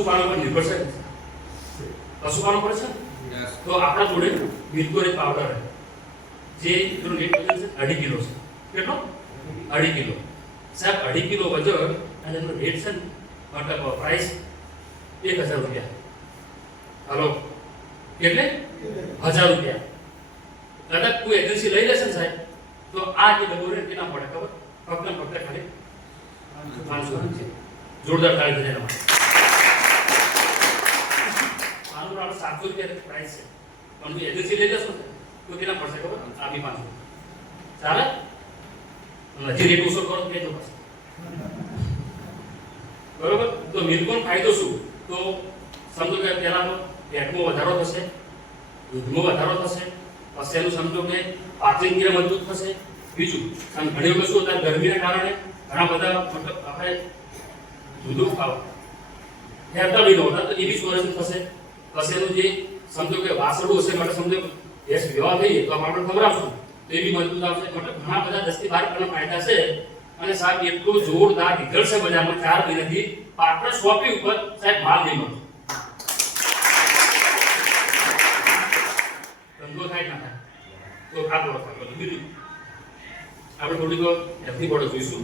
પશુપાલન પર નિર્ભર છે પશુપાલન પર છે તો આપણા જોડે મિલ્કોરેજ પાવડર જે એનો રેટ છે 2.5 કિલો છે કેટલો 2.5 કિલો સાહેબ 2.5 કિલો વજન અને એનો રેટ છે મતલબ પ્રાઇસ 1000 રૂપિયા હાલો કેટલે 1000 રૂપિયા કદાચ કોઈ એજન્સી લઈ લેશે ને સાહેબ તો આ જે ડબ્બો રેટ કેટલા પડે ખબર ફક્ત ને ફક્ત ખાલી 500 રૂપિયા જોરદાર તાળી થઈને આનું આપણે 700 રૂપિયા પ્રાઇસ છે પણ જો એજન્સી લઈ લેશો તો કેટલા પડશે ખબર આ બી 500 ચાલે હજી રેટ ઓછો કરો કે તો પછી બરોબર તો મિલ્કોનો ફાયદો શું તો સમજો કે પહેલા તો ફેટમાં વધારો થશે દૂધમાં વધારો થશે પછી એનું સમજો કે પાચન ક્રિયા મજબૂત થશે બીજું અને ઘણી વખત શું થાય ગરમીના કારણે ઘણા બધા મતલબ આપણે દૂધ ખાવ ફેરતા નહીં હોતા તો એ બી સોલ્યુશન થશે પછી એનું જે સમજો કે વાસળું હશે માટે સમજો ગેસ વ્યવહાર થઈએ તો આપણે ખબર આપશું તો એ બી મજબૂત આવશે મતલબ ઘણા બધા 10 થી 12 ટકા ફાયદા છે અને સાહેબ એટલું જોરદાર રિઝલ્ટ છે બજારમાં 4 મહિનાથી પાર્ટનર શોપી ઉપર સાહેબ માલ નહીં મળતો ધંધો થાય ના થાય તો આ પ્રોડક્ટ બીજું આપણે થોડીક એફની પ્રોડક્ટ જોઈશું